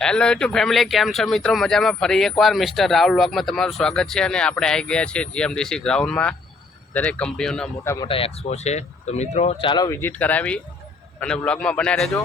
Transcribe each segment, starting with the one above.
Hello YouTube family, કેમ છો મિત્રો? મજામાં? ફરી એકવાર મિસ્ટર રાહુલ વ્લોગમાં તમારું સ્વાગત છે. અને આપણે આવી ગયા છીએ જીએમડીસી ગ્રાઉન્ડમાં. દરેક કંપનીઓના મોટા મોટા એક્સપો છે. તો મિત્રો ચાલો વિઝિટ કરાવી અને વ્લોગમાં બન્યા રહેજો.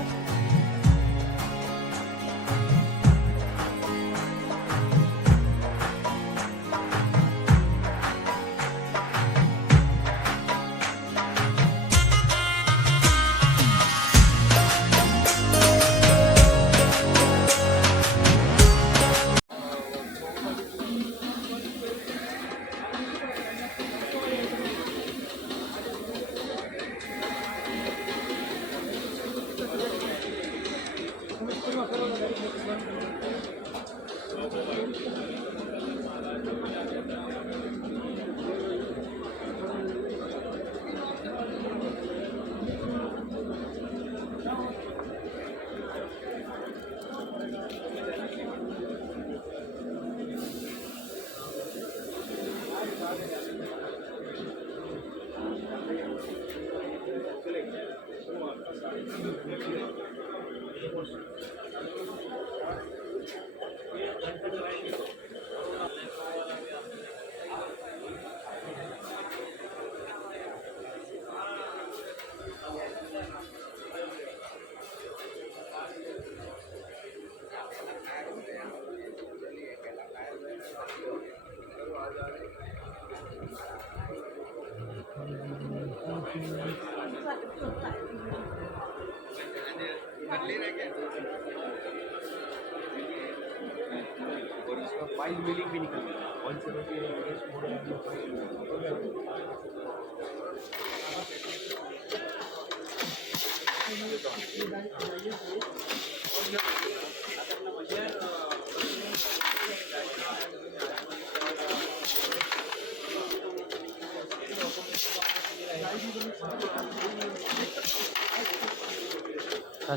फाइल मिलिंग भी निकल 140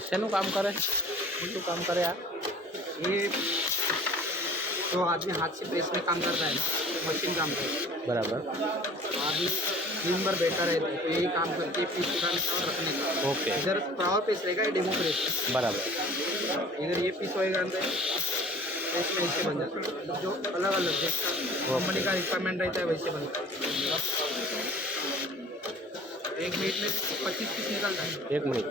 શેનું કામ કરે? શું કામ કરે આ? ये तो आदमी हाथ से प्रेस में काम करता है, मशीन काम करता है બરાબર. आदमी दिन भर बैठा रहता है, तो यही काम करके पीस उठाने का और रखने का. ઓકે, इधर पावर प्रेस रहेगा, ये डेमो प्रेस है. બરાબર. इधर ये पीस होएगा अंदर प्रेस में ऐसे बन जाता है. जो अलग अलग जैसा कंपनी का रिक्वायरमेंट रहता है वैसे बनता है. 1 मिनट में 25 पीस निकलता है. 1 મિનિટ.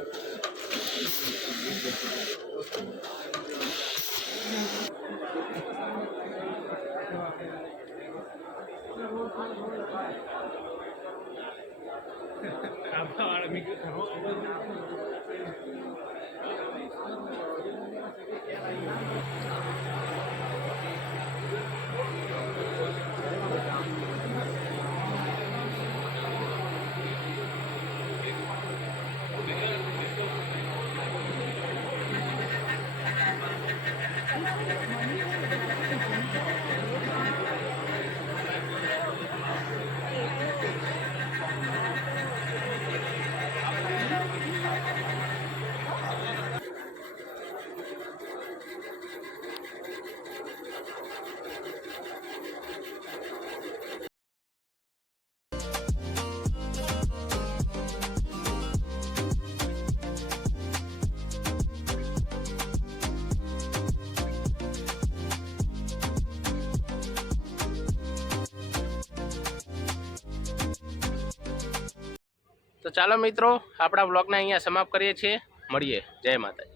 તો ચાલો મિત્રો, આપણા વ્લોગને અહીંયા સમાપ્ત કરીએ છીએ. મળીએ. જય માતાજી.